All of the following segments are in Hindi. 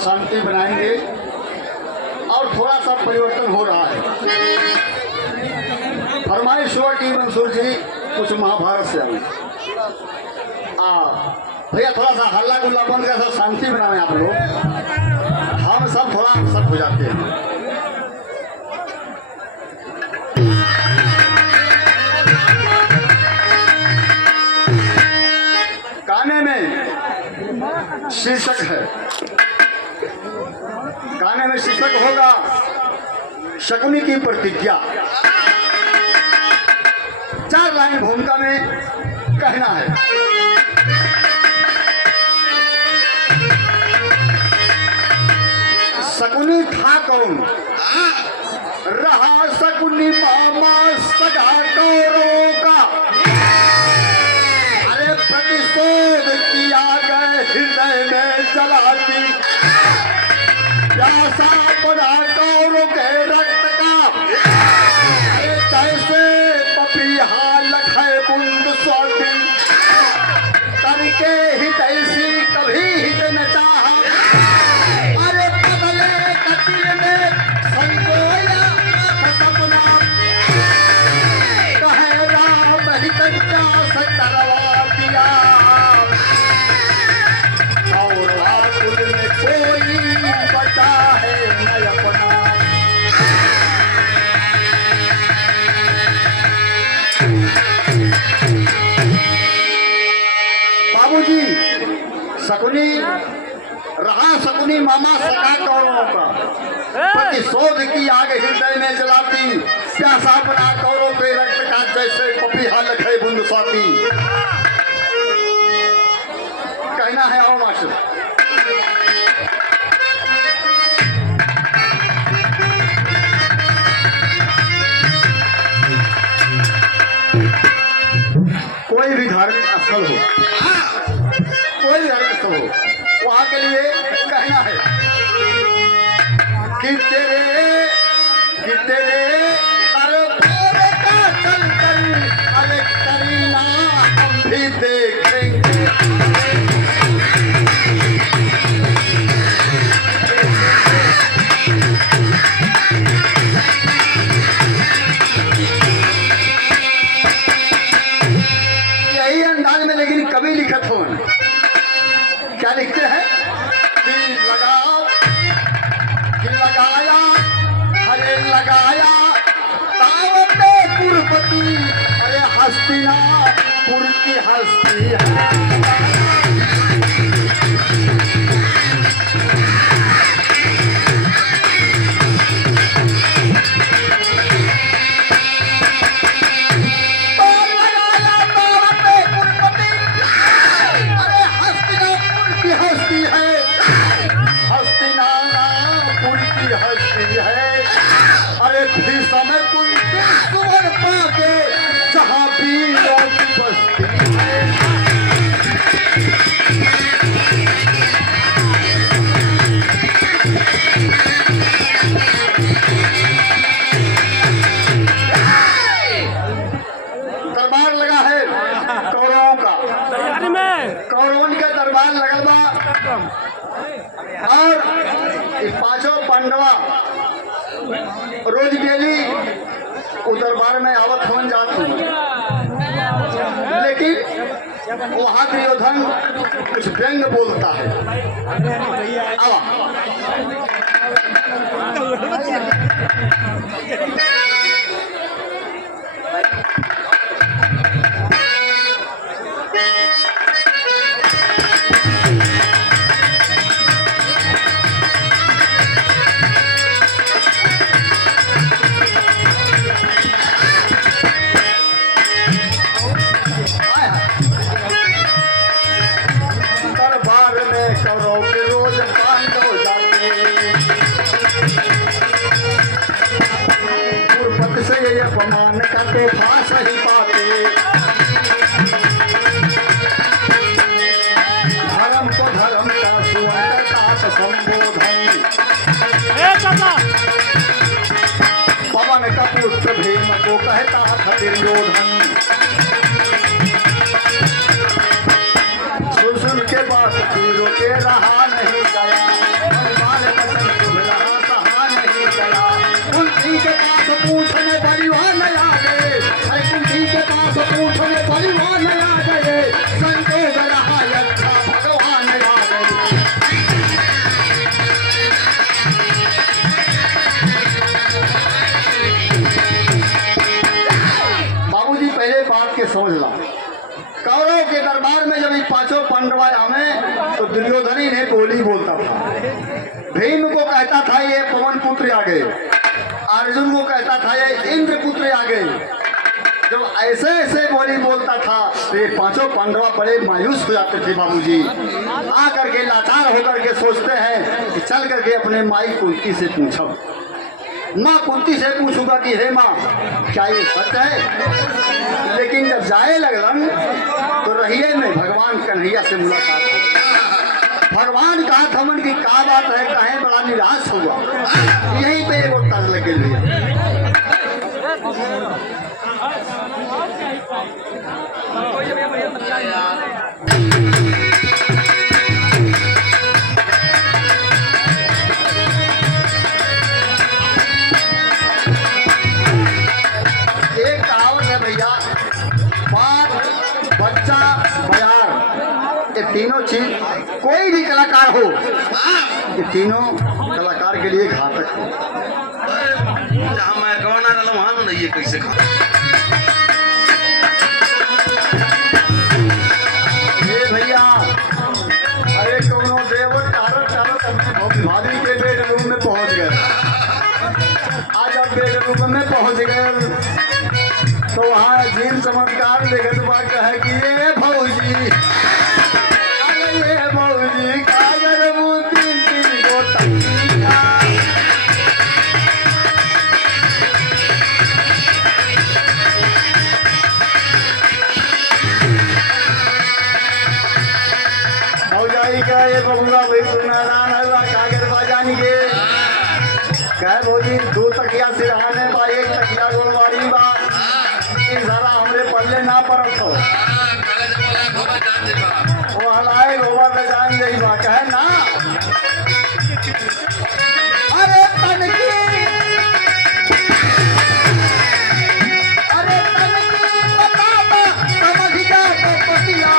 शांति बनाएंगे और थोड़ा सा परिवर्तन हो रहा है। फरमाइश हुआ कि मंसूर जी कुछ महाभारत से आए। भैया थोड़ा सा हल्ला गुल्ला बंद कर सब शांति बनाए आप लोग, हम सब थोड़ा अपसेट हो जाते हैं। गाने में शीर्षक है, गाने में शीर्षक होगा शकुनी की प्रतिज्ञा। 4 लाइन भूमिका में कहना है। शकुनी था कौन? रहा शकुनी मामा सगा कौरों का, अरे प्रतिशोध किया गए हृदय में जलाती, प्यासा पड़ा कौरों के रक्त का, अरे जैसे पपीहा लखे बुंद स्वाति, करके हित ऐसी कभी हित न चाहा, अरे बदले कतिल में संकोया सपना, कहे राम हित क्या से करवा दिया, और आकुल में कोई बचा है न अपना। बाबूजी शकुनी रहा शकुनी मामा सगा कौरों का, प्रतिशोध की आग हृदय में जलाती, प्यासा बना कौरों के रक्त का जैसे पपीहा लखे बुंद स्वाति। कहना है और मास्टर, कोई भी धार्मिक स्थल हो, कोई भी धार्मिक स्थल हो, वहां के लिए कहना है कि तेरे अरे गोरे का चल कर अरे करीना हम भी देखेंगे। यही अंदाज में लेकिन कभी लिखत हो, क्या लिखते हैं कि लगाया हरे लगाया तावते कुरपति, अरे हस्तिनापुर की हस्ती है। अरे भी समय कोई सुवर पाके जहाँ पीरों की बस्ती है। दरबार लगा है कौरवों का, कौरवन का दरबार लगल बा, और 5 पांडवा रोज डेली वो दरबार में आवत होन जाती, लेकिन वहां दुर्योधन कुछ व्यंग बोलता है। कौरव के रोज पांडव जाते, कुरपति से ये अपमान का तो फांस ही पाते, धर्म को धर्म का सुवर्ण का संबोधन, पवन का पुत्र भीम को कहता था दुर्योधन। सुन के बात दूर के रहा नहीं गया, दुर्योधन ने बोली बोलता था। भीम को कहता था ये पवन पुत्र आ गए, अर्जुन को कहता था ये इंद्र पुत्र आ गए। जब ऐसे ऐसे बोली बोलता था तो ये पांचों पांडवा बड़े मायूस हो जाते थे। बाबूजी आ करके लाचार होकर के सोचते हैं कि चल करके अपने माई कुंती से पूछो। माँ कुंती से पूछूंगा कि हे माँ क्या ये सच है। लेकिन जब जाए लगलन तो रहिए में भगवान कन्हैया से मुलाकात हो। भगवान कहा था मन की क्या बात है, कहे बड़ा निराश हुआ। यहीं पे एक तज लगे लिए। एक कहावत है भैया, बाप बच्चा बयार, ये तीनों चीज कोई भी कलाकार हो, ये तीनों कलाकार के लिए घातक हो। जहाँ मैं गवाना रहा वहाँ नहीं है कैसे खा। भैया अरे कौनो देवो चारों चारों अपने भाभी के बेडरूम में पहुंच गए। आज अब बेडरूम में पहुंच गए तो वहाँ अजीब चमत्कार देखे तो बात कहे कि ये भौजी, अरे ये भौजी कागर तीन तीन गो तकिया। क्या ये बबुआ भाई नारायण है कागर बाजानी के कहे भौजी दो तकिया सिरहाने बा, एक तकिया गोलवारी बा, इन सारा हमरे पल्ले ना पड़त हो। वो हलाए गोबर में जान गई बा कहे ना। अरे तनकी, अरे तनकी बता समझ जा तो पतिया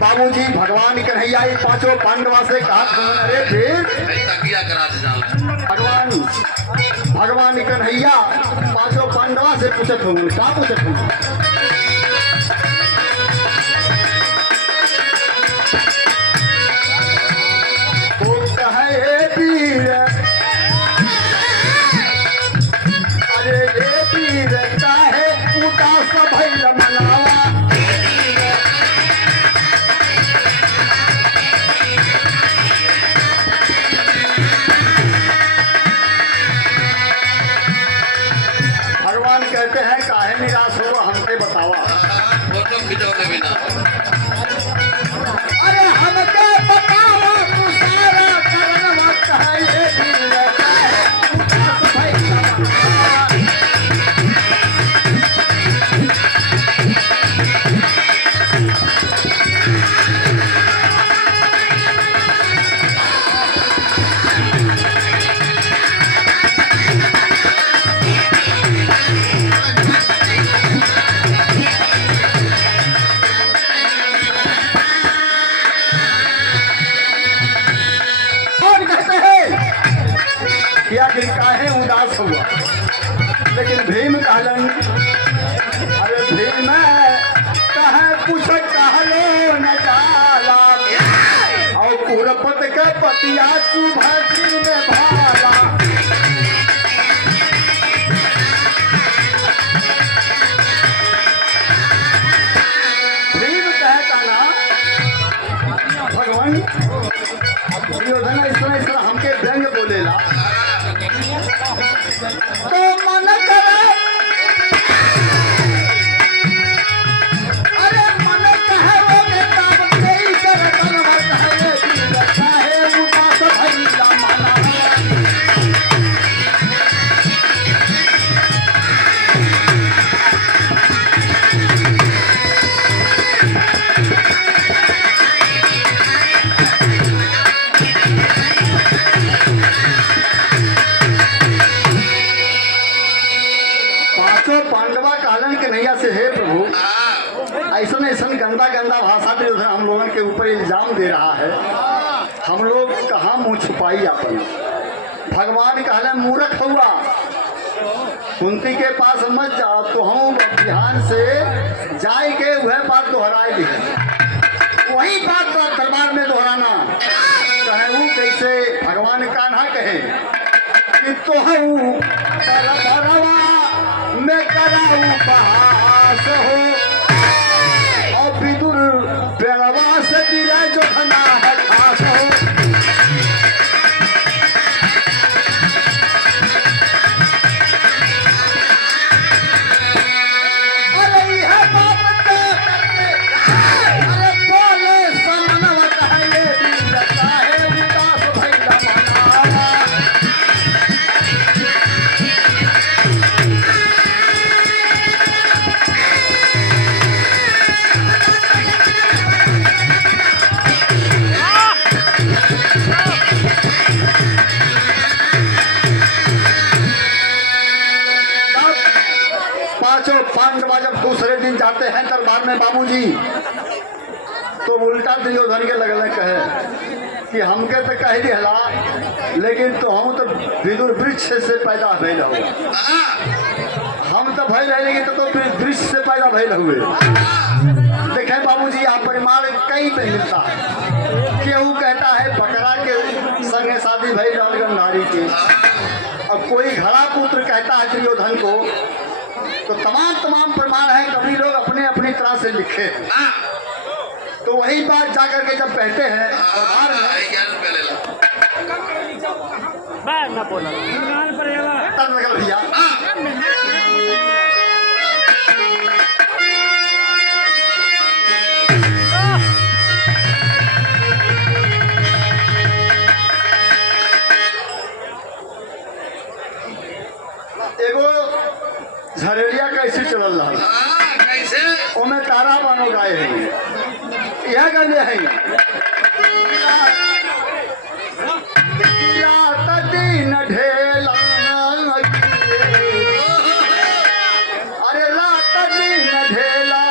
बाबूजी भगवान कन्हैया पांचों पांडवा से कहा। अरे फिर भगवान कन्हैया पांचों पांडवा से पूछत होंगे, क्या पूछत होंगे। तो कहे वीर, अरे ये वीर काहे उदास भइल मनावा। कहते हैं काहे निराश हुआ हमसे बतावा। फोटो खिंचोगे बिना। अरे हमके बतावा तू सारा कारण वक्त है ये दिल का है उदास भइल मनावा। काहे उदास हुआ। लेकिन भीम कहलन, अरे भीम कहे कुछ कहलो न जाला और कुरपत के पतिया सुभद्री में भाला। भीम कहता ना भगवान दुर्योधन इस हमके व्यंग बोलेला तो मन करे, अरे मन कहे वो नेता नहीं कर तन मत है ये दिल चाहे उदास भइला मना। से हे प्रभु हाँ, ऐसा ऐसा गंदा गंदा भाषा दुर्योधन हम लोगों के ऊपर इल्जाम दे रहा है। हम लोग कहाँ मुंह छुपाई अपन। भगवान कहले मूर्ख हुआ, कुंती के पास मत जा, तो हम ध्यान से जाए के वह बात दोहराए दी, वही बात दरबार में दोहराना। कहूँ कैसे भगवान कान्हा कहे कि तो मैं कराऊँ बहास हो और विदुर पेड़वा से दिया जो धना है खास हो। अरे यह बात अरे बोले समनवत है ये दिल लगता है उदास भैया मना। पांचों पांडवा जब दूसरे दिन जाते हैं दरबार में बाबूजी, तो उल्टा दुर्योधन के लगल कहे कि हमके तो कह दिहला, लेकिन तो हम तो विदुर वृक्ष से पैदा भइल हो। हाँ, हम तो भइल है, लेकिन तो वृक्ष से पैदा भइल हुए। देखें बाबूजी, आप परिमाण कई पे मिलता है। केहू कहता है बकरा के संगे शादी भइल और गंधारी के, अब कोई घड़ा पुत्र कहता है दुर्योधन को। तो तमाम प्रमाण है, कभी लोग अपने अपनी तरह से लिखे। हाँ, तो वही बात जाकर के जब कहते हैं दरबार में, 11 रुपया ले ला। तब लगल भैया हाँ, एगो झरेलिया कैसे चलल रहा, हाँ, कैसे? ओमे तारा बनो गाए हैं, यह गले हैं। रात दिन ढेला अरे रात दिन ढेला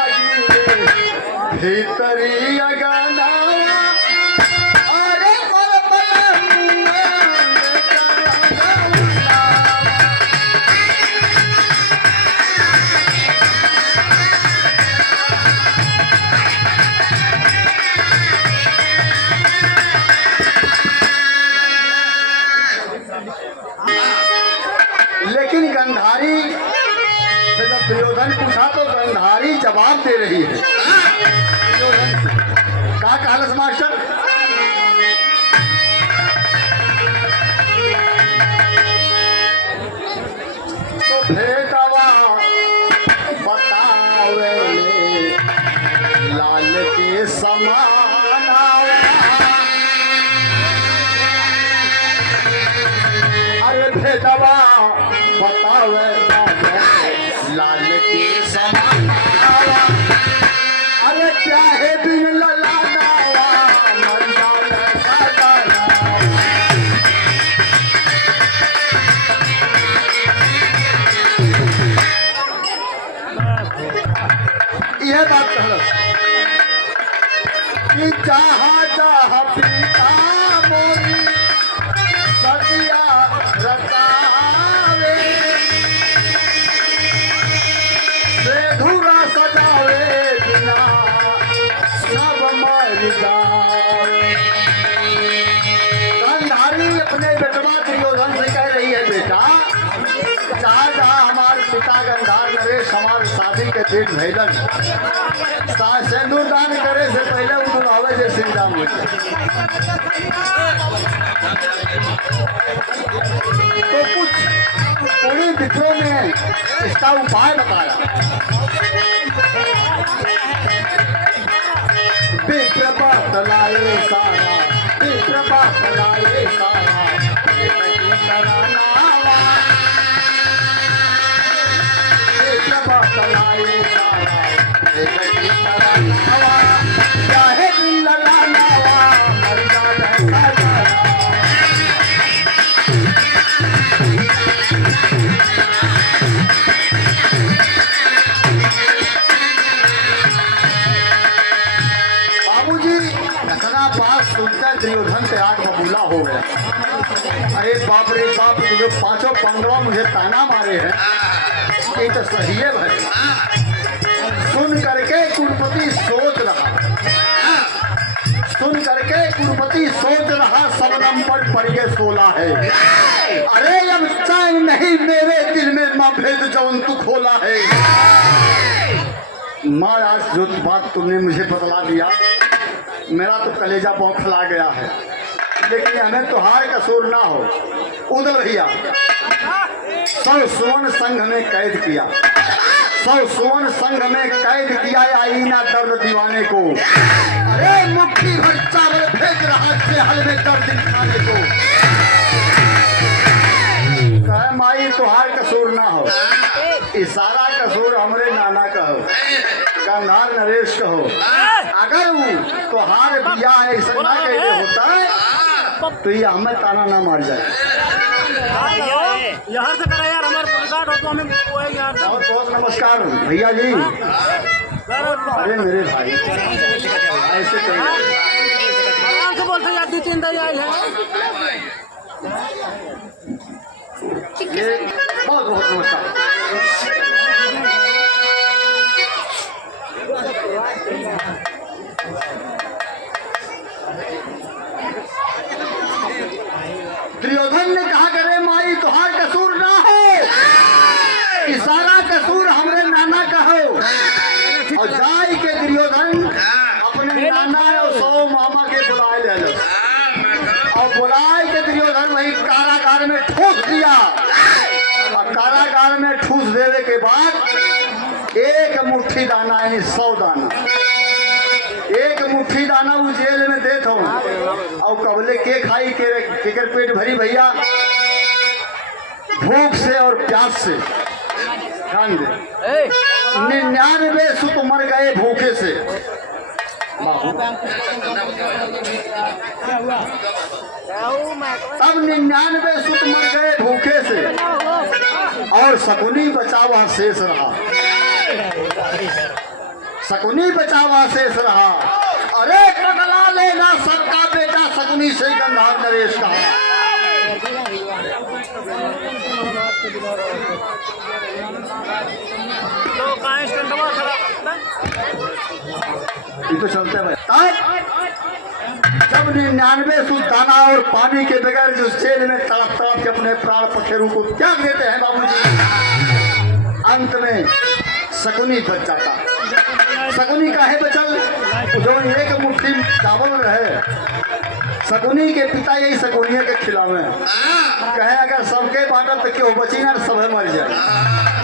भीतरी अगना अरे लेकिन गंधारी से जब दुर्योधन पूछा तो गंधारी जवाब दे रही है दुर्योधन से। का कहलस मास्टर? तो भेदवा बतावे लाल के समाना, अरे भेदवा बतावे लाल के समाना, अरे चाहे बिन ललाना मर जाए साजना। यह बात कहलस कि जहाँ जहाँ पिता मोरी सदिया रतावे से धुरा सजावे बिना सब मर जावे। गंधारी अपने बेटवा दुर्योधन से कह रही है, बेटा जहाँ जहाँ हमारे पिता गंधार नरेश हमारे शादी के दिन भैलन सिंदूर दान करे से पहले उनको आवे जय श्री राम हो जाए। तो कुछ पूरी मित्रों ने इसका उपाय बताया। विप्र बात लाए सारा, विप्र बात लाए सारा, विप्र बात लाए सारा, चाहे दिल लगाना मर जाए सारा। अरे बाप रे बाप, जो पांचों पंडवा मुझे ताना मारे हैं, ये तो सही है भाई। सुन करके कुलपति सोच रहा, सुन करके कुलपति सोच रहा, सबनम पर पड़ के सोला है। अरे अब चैन नहीं मेरे दिल में, माँ भेद जौन तू खोला है। माँ आज जो बात तुमने मुझे बतला दिया, मेरा तो कलेजा बौखला गया है, लेकिन हमें तुहार कसूर ना हो। उदल भैया 100 सुवर्ण संघ में कैद किया, 100 सुवर्ण संघ में कैद किया, आईना दर्द दीवाने को। अरे मुट्ठी भर चावल भेज रहा जेहल में दर्द दिखाने को। कहे माई तुहार कसूर ना हो, इशारा कसूर हमरे नाना का हो, गंगार नरेश का हो। अगर वो तुहार बिया ऐसा ना कहते होता है तो ये हमें ताना ना मार जाए। यहाँ से करा यार, हमारे पुलिस हो तो हमें बहुत बहुत नमस्कार भैया जी। अरे मेरे भाई ऐसे करिए, आराम से बोलते यार, 2-3 दिन आए हैं। ये बहुत बहुत नमस्कार। दुर्योधन ने कहा करे माई तुहार कसूर ना हो, इशारा कसूर हमरे नाना का हो। और जाई के दुर्योधन अपने नाना और 100 मामा के बुलाए ले लो, और बुलाए के दुर्योधन वही कारागार में ठूस दिया। और कारागार में ठूस देने के बाद एक मुट्ठी दाना यानी 100 दाना, एक मुट्ठी दाना वो जेल में देत हो। और कबले के खाई के पेट भरी भैया, भूख से और प्यास से। ध्यान दे, 99 सुत मर गए भूखे से। तब 99 सुत मर गए भूखे से, और शकुनी बचावा शेष रहा, शकुनी बचावा शेष रहा। अरे टकला लेना सबका बेटा, शकुनी से गंधार नरेश कहा। ये तो चलते भाई। जब 99 सूत दाना और पानी के बगैर जो जेल में तड़प तड़प के अपने प्राण पखेरु को त्याग देते हैं बाबूजी, अंत में शकुनी बच जाता। शकुनी काहे बचल? जो एक मुट्ठी चावल रहे, शकुनी के पिता यही शकुनिया के खिलावे कहे अगर सबके बांटल तो क्यों बची ना, सब मर जाए।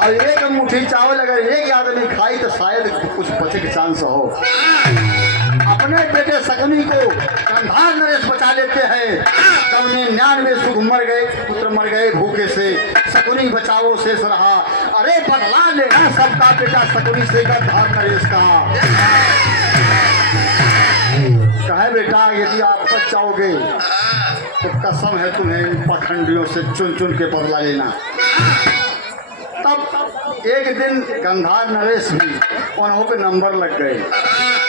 और एक मुट्ठी चावल अगर एक आदमी खाई तो शायद कुछ बचे के चांस हो। अपने बेटे शकुनी को गंधार नरेश बचा लेते हैं। तब 99 सुख मर गए, पुत्र मर गए भूखे से, शकुनी बचाओ शेष रहा। अरे बदला लेना सबका बेटा शकुनी से गंधार नरेश का। कहे बेटा यदि आप बच जाओगे तो कसम है तुम्हें इन पखंडियों से चुन चुन के बदला लेना। तब एक दिन गंधार नरेश भी उन्हों के नंबर लग गए,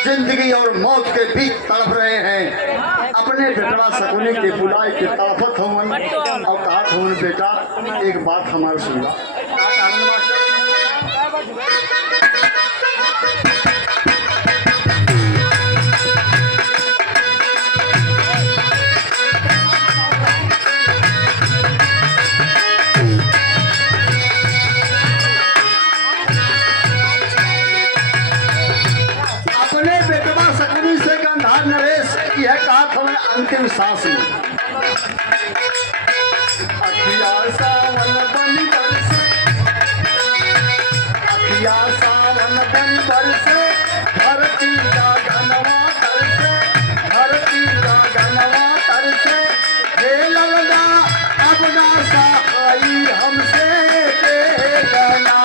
जिंदगी और मौत के बीच तड़प रहे हैं। अपने बेटवा शकुनी के बुलाए के तड़पत होवन और कहा होवन बेटा एक बात हमारे सुनवा। अंतिम सांस में अखिया सावन बन बरसे, अखिया सावन बन बरसे, धरती का घनवा तरसे, धरती का घनवा तरसे। हे ललना अब ना सहाई हमसे बेगना।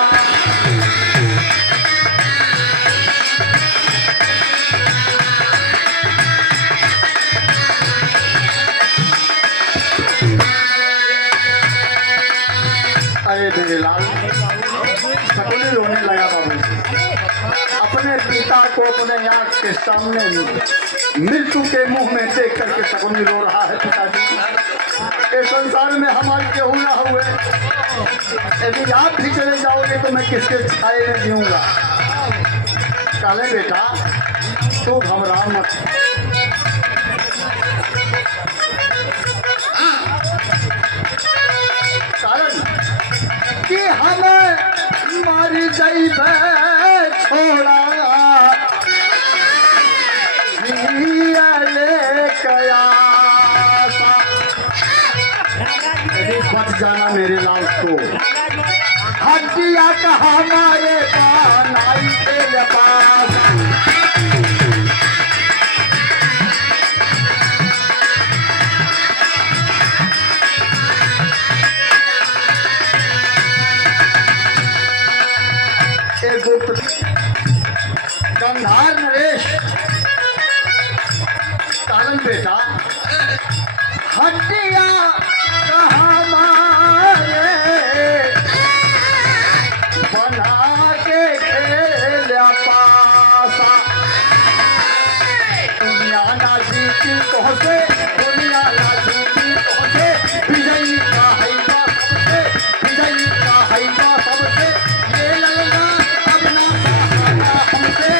लाल शकुनी रोने लगा बाबू से, अपने पिता को अपने आंख के सामने मृत्यु के मुंह में देख करके शकुनी रो रहा है। पिताजी इस संसार में हमारे केहू ना हुए। यदि आप भी चले जाओगे तो मैं किसके छाए में जीऊंगा। काले बेटा तू घबरा मत। कारण कि हमें मारी जाइबे छोड़ा ले कयासा। बच जाना मेरे लाल को हड्डिया कहा मारे पानाई के पास। गंधार नरेश कालन बेटा हड्डिया कहाँ मारे बना के खेल पासा। दुनिया ना जीती पहुँचे दुनिया ना जीती पहुँचे विजयी का हैगा सबसे विजयी का हैगा सबसे ये ललना अपना सहारा हमसे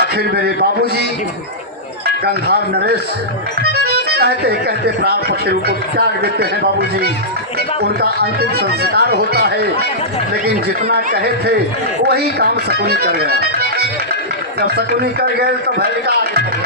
आखिर मेरे बाबूजी गंधार नरेश कहते कहते प्राण पक्षी को त्याग देते हैं। बाबूजी उनका अंतिम संस्कार होता है लेकिन जितना कहे थे वही काम शकुनी कर गया। जब शकुनी कर गए तो भैया आगे तब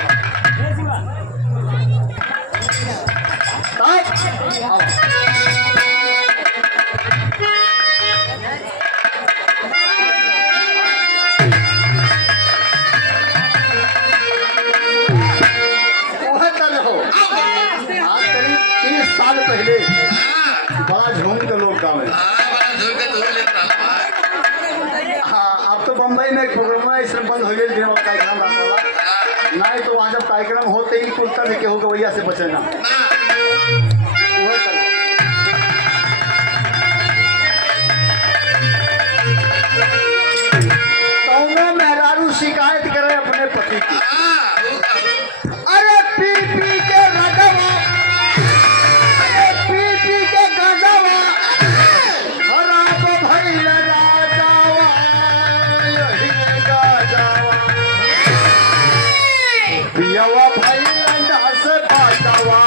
साल पहले बड़ा झूम के लोग गावे। हाँ अब तो बम्बई में प्रोग्राम इसमें बंद हो गया कार्यक्रम नहीं तो वहाँ जब कार्यक्रम होते ही कुलता में केहू गवैया से बचेना। कौनो मेहरारू शिकायत करे अपने पति की। अरे पी पी के रगवा पियवा भाई से बाजावा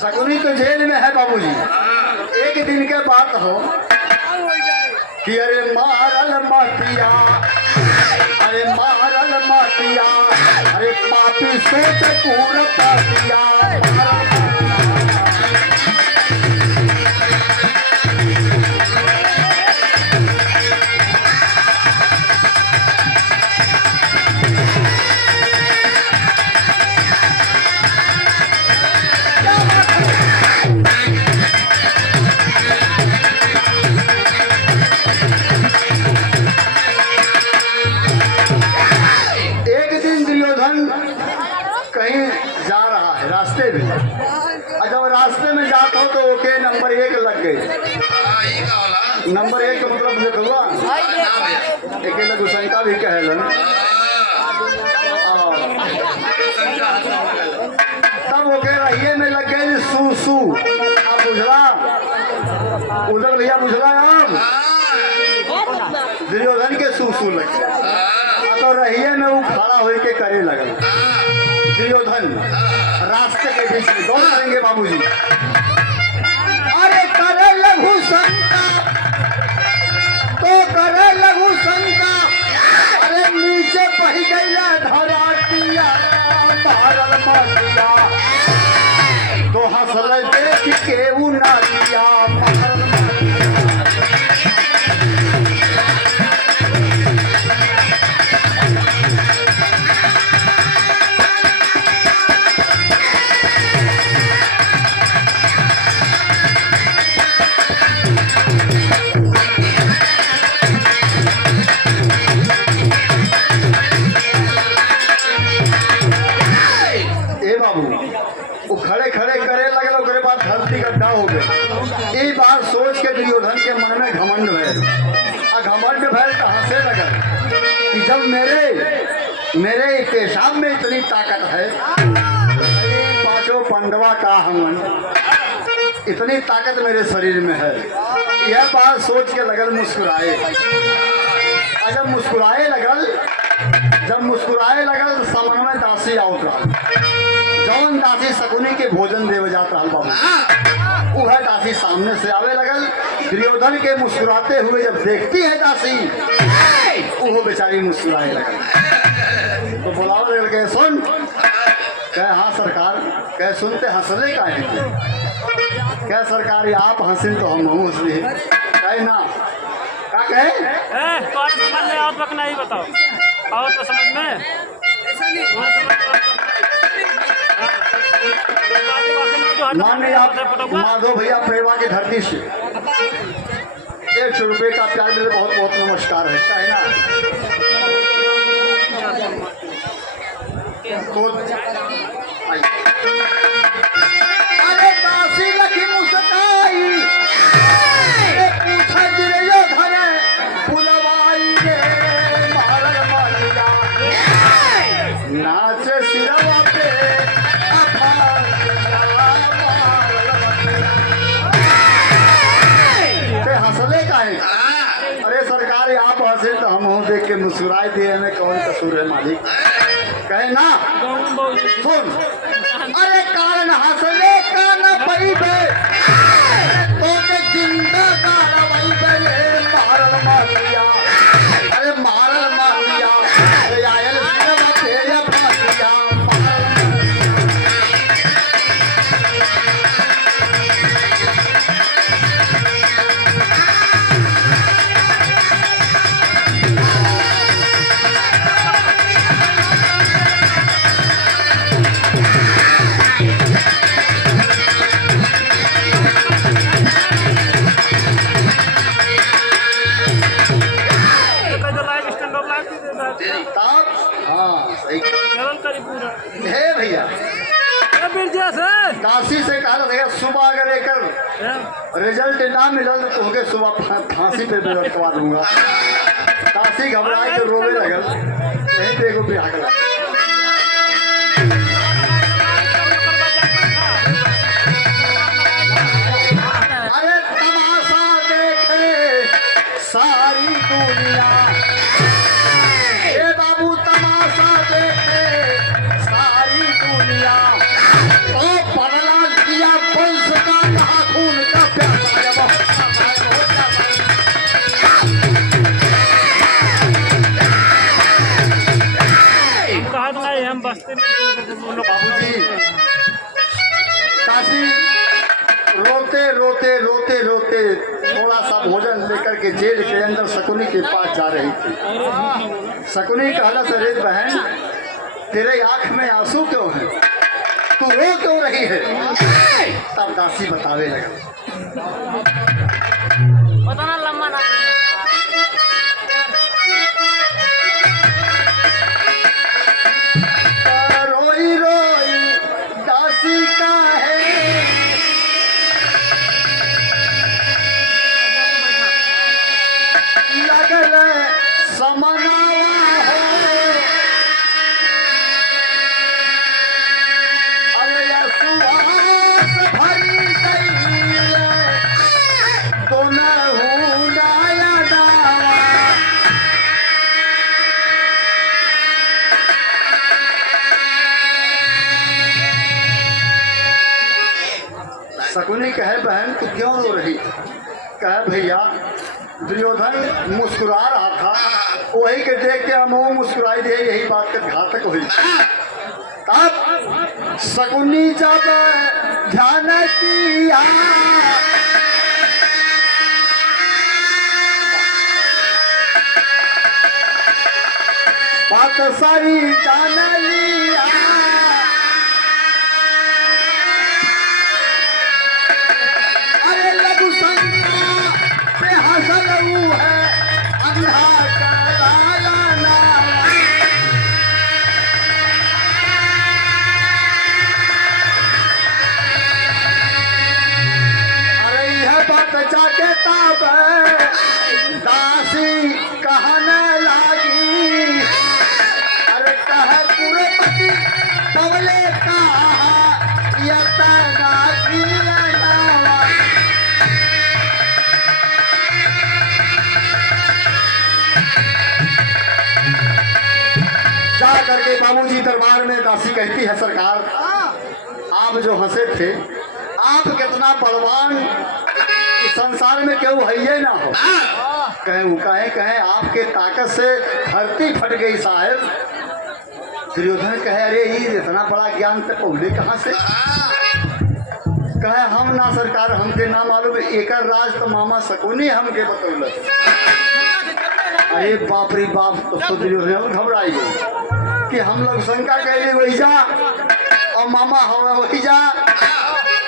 शकुनी तो जेल में है बाबूजी। एक दिन के बात हो कि अरे मारल मातिया अरे मारल मातिया अरे पापी सोच पूरा पातिया। कहीं जा रहा है रास्ते में और जब रास्ते में जाता हो तो ओके नंबर 1 लग गए। नंबर 1 का मतलब देखा एक लघुशंका भी कहलन। तब ओके रहिए में लग गए सू आप बुझला उधर भैया बुझला आप दुर्योधन के सू लग गए तो रहिए में वो खड़ा होके करे लगल। दुर्योधन रास्ते के बीच में दौड़ करेंगे बाबूजी। अरे करे लघु शंका तो करे लघु शंका अरे नीचे बह गई धरातिया भारल मातिया तो हंसल देख के उ नातिया भारल मातिया। जब मेरे पेशाब में इतनी ताकत है, पांचों पांडवा का हमन, इतनी ताकत मेरे शरीर में है। यह बात सोच के लगल मुस्कुराए। और जब मुस्कुराए लगल तो सामने में दासी आवत रहा। जौन दासी शकुनी के भोजन देवे जात रहा बाबू, वह दासी सामने से आवे लगल। दुर्योधन के मुस्कुराते हुए जब देखती है दासी, वो बेचारी मुस्कुराए लगल। तो बुलावा लगल के सुन, कह हाँ सरकार, कह सुनते हंसले का है, क्या सरकार आप हंसिन तो हम हंस रहे, कहे ना क्या कहे तो समझ में आओ तक नहीं बताओ, आओ तो समझ में ऐसा नहीं। माननीय आप माधव भैया प्रेमा की धरती से 100 रुपये का प्यार मिले, बहुत बहुत नमस्कार है, कहे ना। तो अरे दासी लखी मुस्काई, पूछा दुर्योधन बुलवाई रे मारल मारिया, नाच सिरवा पे हंसले का है। अरे सरकार आप हंसे तो हम हूँ देख के मुस्कुराए दिए, में कौन कसूर है मालिक, कहे ना। सुन, अरे कारण हंसले का न पैबे तो के जिंदा कारवाई बे मारल मारिया, अरे मारल मारिया, अरे आयल सिरवा पे या फासिया, हे भैया काशी से कहा था सुबह अगर लेकर रिजल्ट ना मिला तो तुमके सुबह फांसी पे लटकवा दूंगा। काशी घबरा के रोने लगल, यहीं पे एगो ब्याह करा। अरे तमाशा देखे सारी दुनिया, ए बाबू तमाशा देखे सारी दुनिया, तो बदला दिया वंश का कहा खून का प्यासा, हम बस्ती में बाबूजी काशी रोते रोते रोते रोते थोड़ा सा भोजन लेकर के जेल के अंदर शकुनी के पास जा रही थी। शकुनी कहला से रे बहन, तेरे आंख में आंसू क्यों है, तू रो क्यों रही है। तब दासी बतावे लगा, पता ना लम्बा ना रोई रोई दासी का है, लगल समनावा हो, अरे सुहास भरी गई तो न हूँ डाया दावा। शकुनी कहे बहन तू क्यों रो रही, कहे भैया दुर्योधन मुस्कुरा रहा था, वही के देख के हम मुस्कुराई दे, यही बात का घातक हुई। तब शकुनी जब ध्यान किया, बात सारी जान लिया, अरे लघु संख्या पे हसल है अंधा कराना, अरे यह बात जाके तब दासी कहने लगी, बाबूजी दरबार में दासी कहती है सरकार आप जो हंसे थे आप कितना बलवान इस संसार में केहू है ना हो। कहे आपके ताकत से धरती फट गई साहब। दुर्योधन कहे अरे ये इतना बड़ा ज्ञान तक पहुँचे कहाँ से। कहे हम ना सरकार हमके ना मालूम एक राज तो मामा शकुनी हमके बतौल। अरे बाप रे बाप तो दुर्योधन घबराई कि हम लोग शंका कैले वही जा और मामा हवा वही जा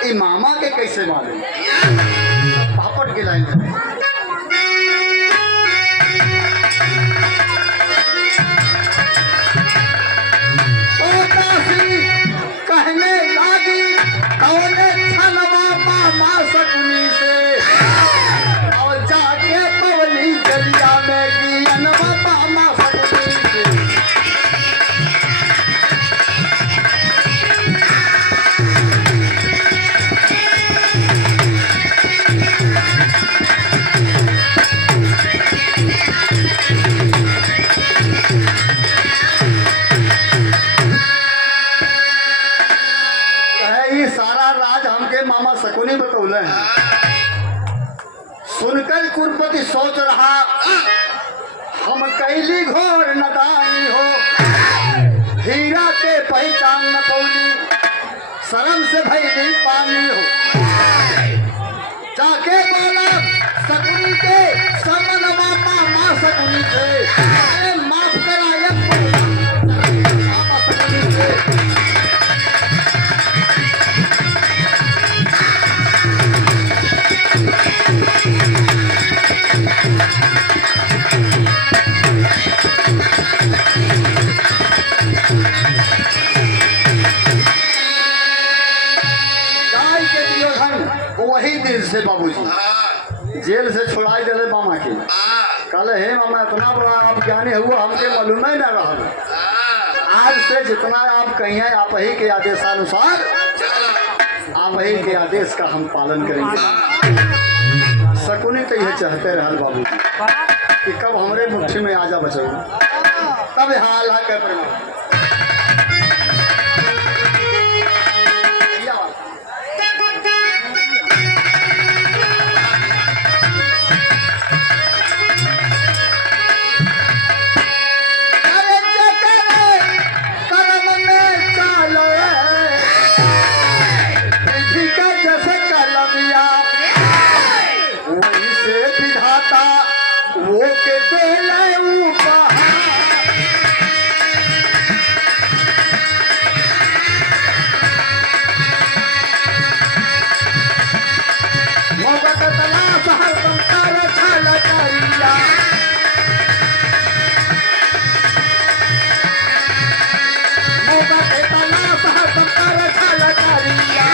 ये मामा के कैसे मालूम। पापड़ के लाइन में कहने लागी कौने छलवा मामा शकुनी से और जाके पवनी जलिया में गियनवा मामा शकुनी से। मामा शकुनी बतौले सुनकर कुरपति सोच रहा हम कैली घोर नदानी हो हीरा के पहचान न पौली शर्म से भैली पानी हो। जाके बोला शकुनी के समनवा मामा शकुनी से अरे माफ कराया मामा शकुनी से। वही दिन से बाबूजी जेल से छुड़ाई दिले मामा के कल हे मामा इतना बड़ा आप ज्ञानी हुआ हमके मालूम ही ना रहा। आज से जितना आप कहिए आप ही के आदेशानुसार आप ही के आदेश का हम पालन करेंगे। शकुनी तो यह चाहते रहल बाबूजी कि कब हमरे मुट्ठी में आजा बचो तब हाल के परिणाम। वो के बेला ऊपर मोहब्बत तलाश हर संसार छल करिया मोहब्बत तलाश हर संसार छल करिया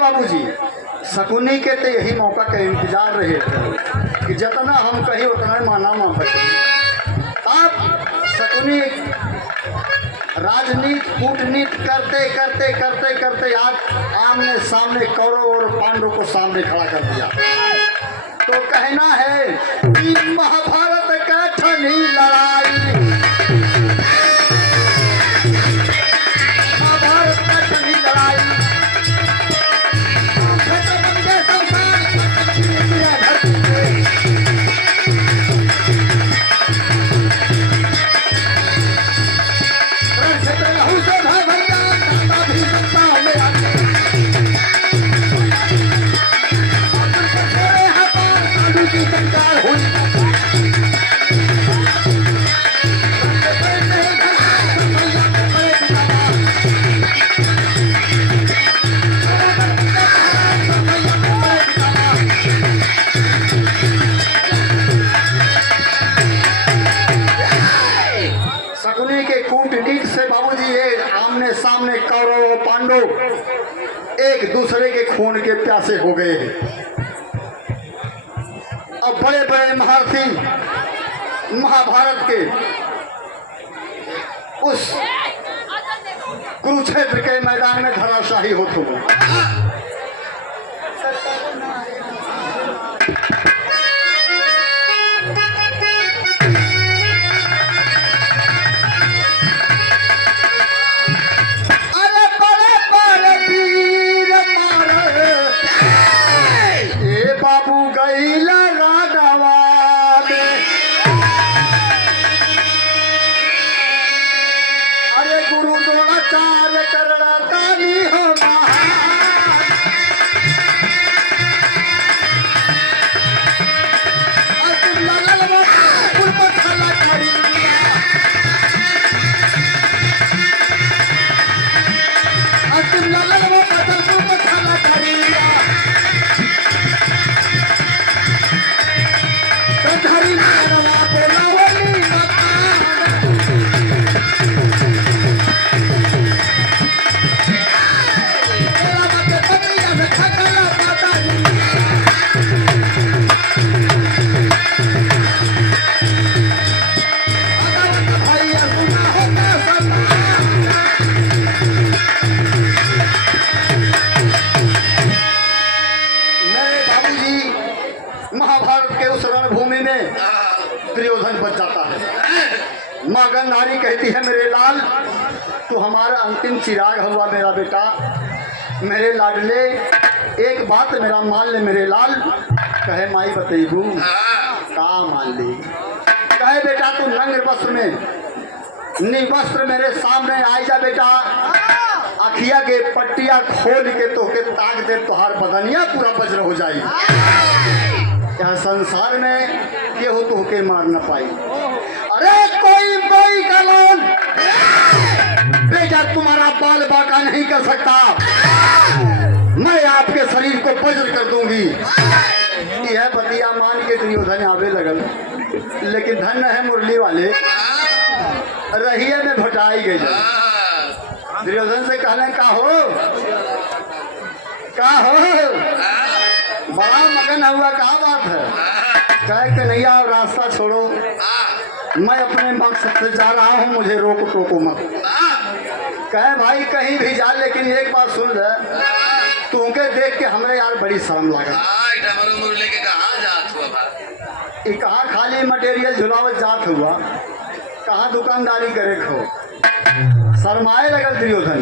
बाबूजी शकुनी के तो यही मौका का इंतजार रहे थे कि जितना हम कहीं उतना माना माफा। अब शकुनी राजनीति कूटनीति करते करते करते करते आज आमने सामने कौरव और पांडव को सामने खड़ा कर दिया। तो कहना है कि महाभारत का ठनी लड़ाई महाभारत का ठनी लड़ाई सामने कौरव और पांडव एक दूसरे के खून के प्यासे हो गए हैं। अब बड़े बड़े महारथी महाभारत के उस कुरुक्षेत्र के मैदान में धराशाही होते हो। अरे बड़े बड़े वीर मारे ए बाबू गईला राघवा में। अरे गुरु द्रोणाचार्य करना तानी हो महान। अंतिम लगल में पूर्व खला करी। अंतिम लगल में बदल पूर्व खला करी। धरी मानवा बोलावली मकान। तेरा बच्चे पतिया से खकला पाताली। अदावत भैया सुना होता सदा। मेरे बाबूजी महाभारत के उस रणभूमि में दुर्योधन बच जाता है। माँ गंधारी कहती है मेरे लाल तू हमारा अंतिम चिराग हुआ मेरा बेटा। मेरे लाडले एक बात मेरा मान ले मेरे लाल। कहे माई बतेबू का मान ली। कहे बेटा तू नंग वस्त्र में निवस्त्र मेरे सामने आई जा बेटा। अखिया के पट्टिया खोल के तो के ताक दे तुहार बदनिया पूरा वज्र हो जाई। यह संसार में केहू तो के मार न पाई। अरे कोई कोई कलोन बेटा तुम्हारा बाल बाका नहीं कर सकता। मैं आपके शरीर को वज्र कर दूंगी। यह बतिया मान के दुर्योधन आवे लगल। लेकिन धन्य है मुरली वाले रहिए में भटाई गई। दुर्योधन से कहने का हो बड़ा मगन हुआ कहा बात है। कहे कि नहीं आप रास्ता छोड़ो मैं अपने मकसद से जा रहा हूँ मुझे रोक टोको मत। कहे भाई कहीं भी जा लेकिन एक बात सुन ले तुमके देख के हमरे यार बड़ी शर्म लगा। कहाँ खाली मटेरियल झुलावत जात हुआ कहाँ दुकानदारी करे खो। शर्माए लगल दुर्योधन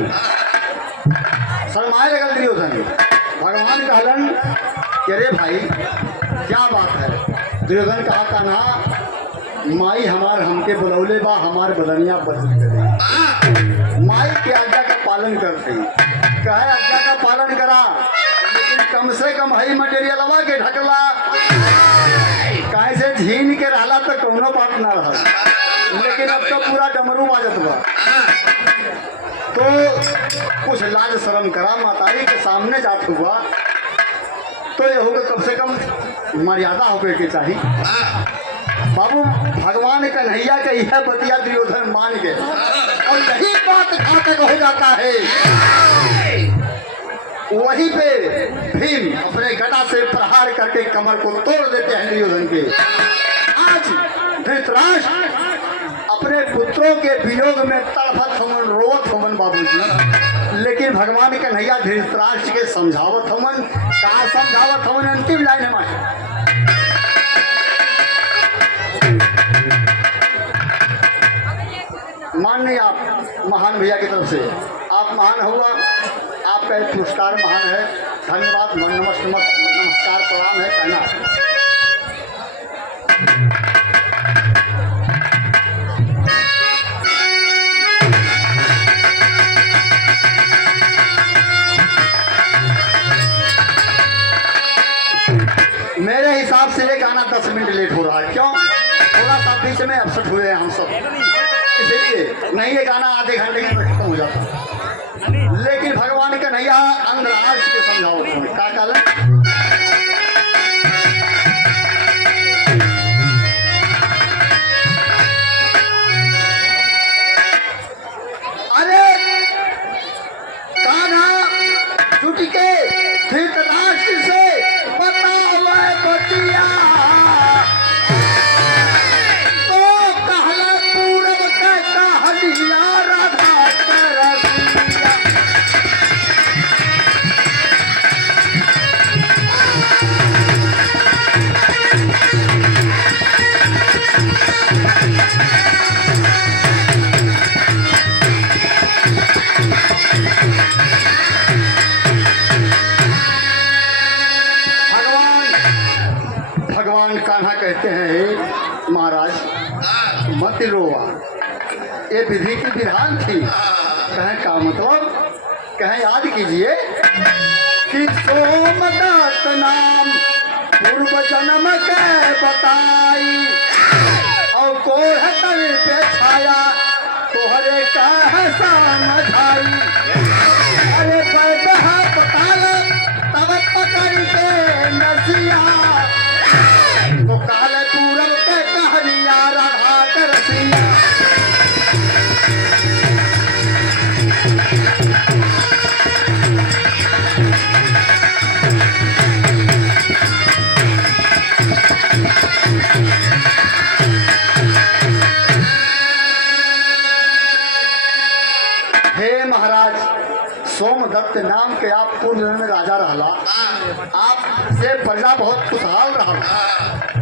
भगवान कहलन कि अरे भाई क्या बात है। दुर्योधन कहा कान्हा माई हमार हमके बुलौले बा हमार बदनिया बदल करे। माई के आज्ञा का पालन करते कहे आज्ञा का पालन करा लेकिन कम से कम हई मटेरियल के ढकला। कहे से झीन के रहला तो कौनो बात ना रहा लेकिन अब तो पूरा डमरू बाजत बा। तो कुछ लाज शर्म करा मातारी के सामने जात हुआ तो ये होगा कम से कम मर्यादा होके के चाहिए। बाबू भगवान कन्हैया के यह बतिया दुर्योधन मान गए और यही बात घातक हो जाता है। वहीं पे भीम अपने गदा से प्रहार करके कमर को तोड़ देते हैं दुर्योधन के। आज धृतराष्ट्र अपने पुत्रों के वियोग में तड़फत हमन रोवत हमन बाबूजी। लेकिन भगवान कन्हैया धृतराष्ट्र के समझावत हमन का समझावत हमन अंतिम लाइन है माननीय आप महान भैया की तरफ से आप महान हुआ आपका एक पुरस्कार महान है। धन्यवाद नमस्कार प्रणाम है कहना। मेरे हिसाब से ये गाना 10 मिनट लेट हो रहा है। क्यों? थोड़ा सा बीच में अपसेट हुए हैं हम सब इसलिए नहीं ये गाना आधे घंटे के अंदर खत्म हो जाता। लेकिन भगवान का नैया अंदर आज के समझाओ क्या काल अरे कान्हा जुट के धृतराष्ट्र से बता हुआ बतिया तो कहला पूरब का कहलिया भगवान कान्हा कहते हैं महाराज मत रोवा, ये विधि की विधान थी। कहें का मतलब, कहें याद कीजिए कि सोमदत्त नाम पूर्व जन्म के बताई और कोढ़ तल पे छाया तोहरे का समझाई। अरे पैदा पताल तब पकड़ के नसिया तो काले पूरब के कहनिया राधा के रसिया। हे महाराज, सोमदत्त नाम के आप पूर्व में राजा रहला, आपसे प्रजा बहुत खुशहाल रहा।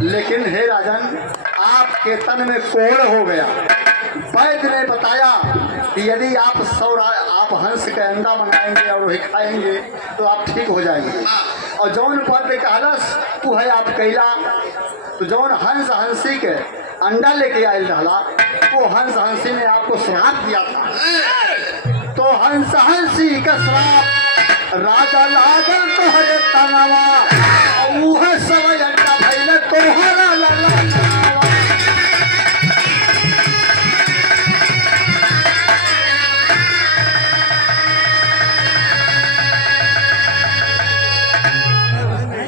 लेकिन हे राजन, आपके तन में कोढ़ हो गया। वैद्य ने बताया कि यदि आप आप हंस के अंडा बनाएंगे और वही खाएंगे तो आप ठीक हो जाएंगे। और जौन पद पे कहलस वो है आप कैला। तो जौन हंस हंसी के अंडा लेके आयल रहला, वो हंस हंसी ने आपको श्राप दिया था। तो हंस हंसी का श्राप राजा लागल तोहरे तनवा, उह सब अंडा भइल तोहरा ललनवा।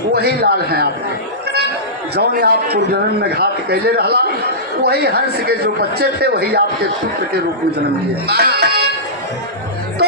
वही लाल हैं आपके, जौन आप पूर्वजन्म में घात कैले रहला, वही हंस के जो बच्चे थे वही आपके पुत्र के रूप में जन्म लिए। तो